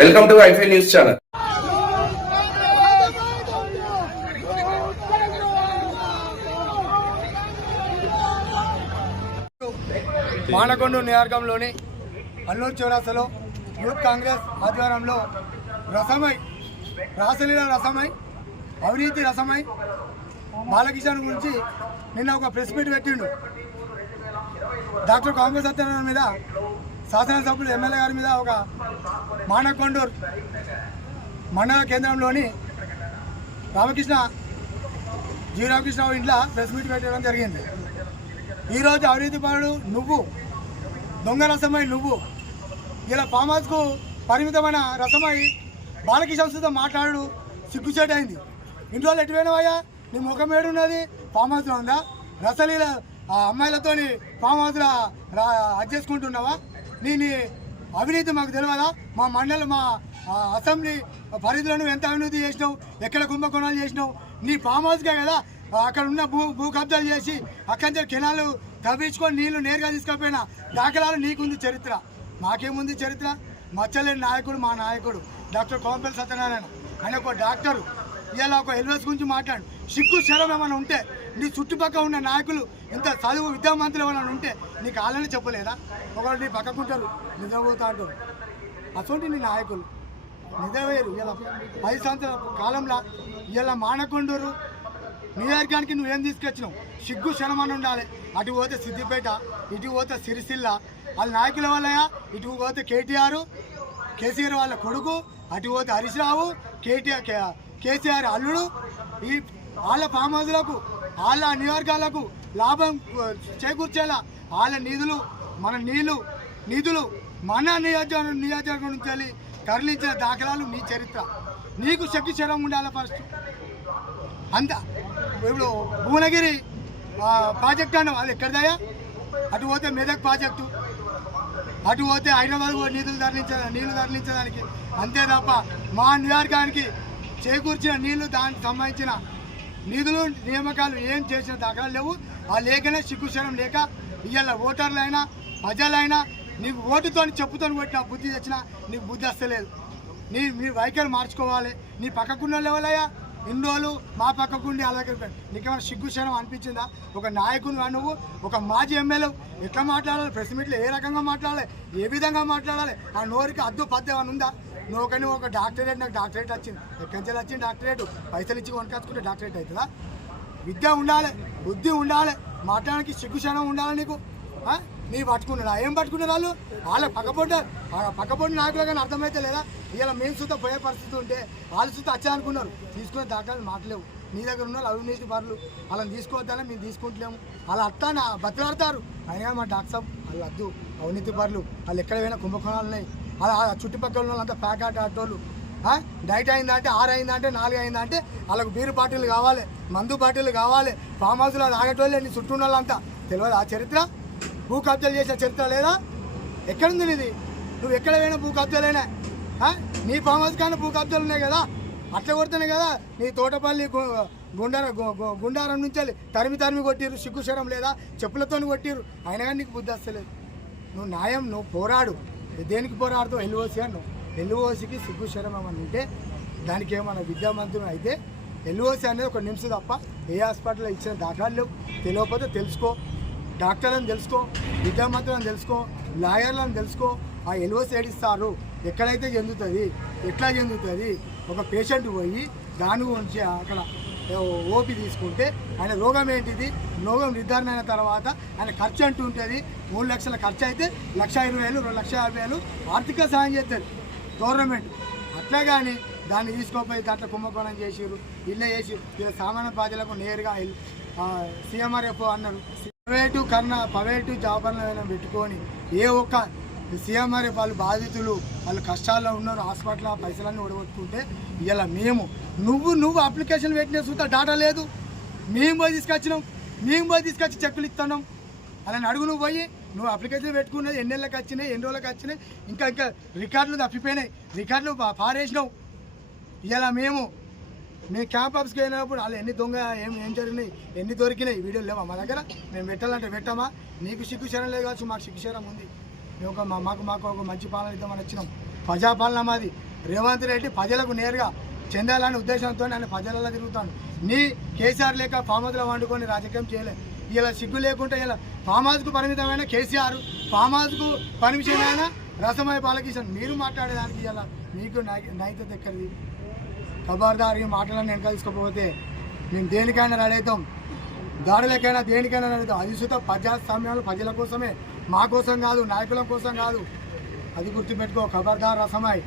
Welcome to ఐఫై news channel. Manakonda నియోజకవర్గంలోని Alluru చౌరాస్తాలో youth Congress ఆధ్వర్యంలో రాసలీల రసమై అవినీతి రసమై బాలకిషన్ గురించి నిన్న ఒక ప్రెస్ మీట్ పెట్టిండు. డాక్టర్ కాంగ్రెస్ సత్యనారాయణ మీద, శాసనసభ్యులు ఎమ్మెల్యే గారి మీద ఒక మానకొండూరు మండల కేంద్రంలోని రామకృష్ణరావు ఇంట్లో ప్రెస్ మీట్ పెట్టడం జరిగింది. ఈరోజు అవినీతి పరుడు నువ్వు, దొంగ రసమై నువ్వు, ఇలా ఫామ్ హౌస్కు పరిమితమైన రసమై బాలకిషన్తో మాట్లాడు సిగ్గుచేట అయింది. ఇన్ని రోజులు ఎటువైనవయ్యా? నీ ముఖం ఏడున్నది? ఫామ్ హౌస్లో ఉందా? రసలీల ఆ అమ్మాయిలతో ఫామ్ హౌస్లో అడ్జేసుకుంటున్నావా? నీ అవినీతి మాకు తెలియదా? మా మండలి, మా అసెంబ్లీ పరిధిలో నువ్వు ఎంత అవినీతి చేసినావు, ఎక్కడ కుంభకోణాలు చేసినావు? నీ ఫామ్ హౌస్కే కదా అక్కడ ఉన్న భూ కబ్జాలు చేసి అక్కడి నుంచి కెనాలు తవ్వించుకొని నీళ్లు నేరుగా తీసుకుపోయినా దాఖలాలు నీకుంది చరిత్ర. మాకేముంది చరిత్ర? మచ్చలేని నాయకుడు మా నాయకుడు డాక్టర్ కోంపల్లి సత్యనారాయణ. ఆయన ఒక డాక్టరు. ఇలా ఒక ఎల్వెస్ గురించి మాట్లాడు. సిగ్గు శరం ఏమైనా ఉంటే, నీ చుట్టుపక్కల ఉన్న నాయకులు ఇంత చదువు విద్యామంతులు ఏమైనా ఉంటే నీకు వాళ్ళని చెప్పలేదా? ఒకరు నీ పక్కకుంటారు, నిద్రపోతా అంటారు. అటువంటి నీ నాయకులు నిద్రవేరు. ఇలా 10 సంవత్సరాల కాలంలో ఇలా మానకొండూరు నియోజకవర్గానికి నువ్వేం తీసుకొచ్చినావు? సిగ్గు శరమని ఉండాలి. అటు పోతే సిద్దిపేట, ఇటు పోతే సిరిసిల్ల, వాళ్ళ నాయకుల వల్లయా. ఇటు పోతే కేసీఆర్ వాళ్ళ కొడుకు, అటు పోతే హరీష్ రావు, కేసీఆర్ అల్లుడు. ఈ వాళ్ళ ఫామ్ హౌస్లకు, వాళ్ళ నియోజకవర్గాలకు లాభం చేకూర్చేలా వాళ్ళ నిధులు మన నియోజకవర్గం నుంచి వెళ్ళి తరలించిన దాఖలాలు నీ చరిత్ర. నీకు శక్తి శరం ఉండాలి ఫస్ట్. అంత ఇప్పుడు భువనగిరి ప్రాజెక్ట్ అన్నావు, అది ఎక్కడిదయా? అటు పోతే మెదక్ ప్రాజెక్టు, అటు పోతే హైదరాబాద్ నీళ్లు తరలించడానికి. అంతే తప్ప మా నియోజకవర్గానికి చేకూర్చిన నీళ్లు, దానికి సంబంధించిన నిధులు నియామకాలు ఏం చేసిన దాఖలాలు లేవు. ఆ లేకనే సిగ్గుశరం లేక ఇవాళ ఓటర్లైనా ప్రజలైనా నీకు ఓటుతో చెప్పుతో కొట్టిన బుద్ధి తెచ్చినా నీకు బుద్ధి వస్తలేదు. మీరు వైఖరి మార్చుకోవాలి. నీ పక్కకున్న లెవెలయ్యా ఇన్ని రోజులు మా పక్కకుండి అలాగే నీకేమైనా సిగ్గుశరం అనిపించిందా? ఒక నాయకునిగా నువ్వు, ఒక మాజీ ఎమ్మెల్యే ఎట్లా మాట్లాడాలి? ప్రెస్ మీట్లో ఏ రకంగా మాట్లాడాలి, ఏ విధంగా మాట్లాడాలి? ఆ నోరికి అద్దు పద్దు ఏమైనా ఉందా? నువ్వు ఒక డాక్టరేట్, నాకు డాక్టరేట్ వచ్చింది. ఎక్కడి నుంచి వచ్చింది డాక్టరేట్? పైసలు ఇచ్చి కొనుకొచ్చుకుంటే డాక్టరేట్ అవుతుందా? విద్య ఉండాలి, బుద్ధి ఉండాలి, మాట్లాడడానికి సిగ్గుశనం ఉండాలి నీకు. నీ పట్టుకున్నారా? ఏం పట్టుకున్నారు వాళ్ళు? వాళ్ళ పక్కపొంటి నాయకులు కానీ అర్థమైతే లేదా? ఇలా మేము సుతా పోయే పరిస్థితి ఉంటే వాళ్ళు సుతా వచ్చా అనుకున్నారు. తీసుకునే దాఖలాలు మాట్లేవు. నీ దగ్గర ఉన్న అవినీతి పరులు వాళ్ళని తీసుకోవద్దని మేము తీసుకుంటలేము. వాళ్ళు అత్తాన బతులాడతారు. అయినా మా డాక్టర్ సాబ్ వాళ్ళు వద్దు. అవినీతి పరులు వాళ్ళు ఎక్కడ పోయినా కుంభకోణాలు ఉన్నాయి. అలా చుట్టుపక్కల ఉన్న వాళ్ళంతా ప్యాకాట ఆటోలు. డైట్ అయిందంటే 6 అయిందంటే 4 అయిందంటే వాళ్ళకు బీరు బాటిల్ కావాలి, మందు బాటిల్ కావాలి. ఫామ్ హౌస్లో ఆగేటోళ్ళే నీ చుట్టూ ఉన్న వాళ్ళంతా. తెలియదు ఆ చరిత్ర? భూ కబ్జాలు చేసిన చరిత్ర లేదా? ఎక్కడుంది నీది? నువ్వు ఎక్కడ పోయినా భూ కబ్జాలైనా. నీ ఫామ్ హౌస్ కానీ భూ కబ్జాలు ఉన్నాయి కదా, అట్లా కొడుతున్నాయి కదా. నీ తోటపల్లి గుండారం నుంచి తరిమి కొట్టిరు. సిగ్గుశరం లేదా? చెప్పులతో కొట్టిరు. అయినా కానీ నీకు బుద్ధి వస్తలేదు. నువ్వు పోరాడు. దేనికి పోరాడుతావు? ఎల్ఓసి అన్నావు. ఎల్ఓసికి సిగ్గుశరం ఏమన్నా ఉంటే, దానికి ఏమన్నా విద్యామంతులు అయితే ఎల్ఓసి అనేది ఒక నిమిషం తప్ప ఏ హాస్పిటల్లో ఇచ్చిన దాఖలాలు లేవు. తెలియకపోతే తెలుసుకో. డాక్టర్లను తెలుసుకో, విద్యామంతులను తెలుసుకో, లాయర్లను తెలుసుకో. ఆ ఎల్ఓసి ఏడిస్తారు, ఎక్కడైతే చెందుతుంది, ఎట్లా చెందుతుంది? ఒక పేషెంట్ పోయి దాని గురించి అక్కడ ఓపీ తీసుకుంటే ఆయన రోగం ఏంటిది, రోగం నిర్ధారణ అయిన తర్వాత ఆయన ఖర్చు అంటూ ఉంటుంది. 3 లక్షల ఖర్చు అయితే 1,20,000, 2,50,000 ఆర్థిక సాయం చేస్తుంది గవర్నమెంట్. అట్లా కానీ దాన్ని తీసుకోపోయి దాంట్లో కుంభకోణం చేసిరు, ఇళ్ళ చేసి ఇలా సామాన్య ప్రజలకు నేరుగా సీఎంఆర్ఎఫ్ అన్నారు. ప్రైవేటు జాబర్లను పెట్టుకొని ఏ ఒక్క సీఎంఆర్ఎఫ్ వాళ్ళు బాధితులు వాళ్ళు కష్టాల్లో ఉన్నారు, హాస్పిటల్ పైసలన్నీ ఓడగొట్టుకుంటే ఇలా నువ్వు అప్లికేషన్ పెట్టిన చూస్తా డాటా లేదు. మేము పోయి తీసుకొచ్చి చెక్కులు ఇస్తున్నాం. అలా అడుగు. నువ్వు పోయి నువ్వు అప్లికేషన్ పెట్టుకున్నది ఎన్ని నెలలకు వచ్చినాయి, ఎన్ని రోజులకు వచ్చినాయి, ఇంకా రికార్డులు తప్పిపోయినాయి, రికార్డులు పారేసినావు. ఇలా మేము క్యాంప్ ఆఫీస్కి వెళ్ళినప్పుడు వాళ్ళు ఎన్ని దొంగ ఏం జరిగినాయి, ఎన్ని దొరికినాయి వీడియోలు లేవా మా దగ్గర? మేము పెట్టాలంటే పెట్టామా? నీకు సిగ్గుశరం లేదు కావచ్చు, మాకు సిగ్గుశరం ఉంది. మేము మాకు ఒక మంచి పాలన ఇద్దామని వచ్చినాం. ప్రజాపాలన మాది. రేవంత్ రెడ్డి ప్రజలకు నేరుగా చెందాలనే ఉద్దేశంతో ఆయన ప్రజలలో తిరుగుతాడు. నీ కేసీఆర్ లేక ఫామ్ హౌస్లో వండుకొని రాజకీయం చేయలేదు. ఇలా సిగ్గు లేకుండా ఇలా ఫామ్ హౌస్కు పరిమితమైన కేసీఆర్, ఫామ్ హౌస్కు పర్మిషన్ అయిన రసమయ బాలకిషన్, మీరు మాట్లాడేదానికి ఇలా మీకు నైతికత ఎక్కడిది? ఖబర్దార్ ఈ మాటలను వెనక తీసుకోకపోతే మేము దేనికైనా రెడీ అవుతాం, దాడులకైనా దేనికైనా రెడీ అవుతాం. అది సుత ప్రజాస్వామ్యంలో ప్రజల కోసమే, మా కోసం కాదు, నాయకుల కోసం కాదు. అది గుర్తుపెట్టుకో. ఖబర్దార్ రసమై.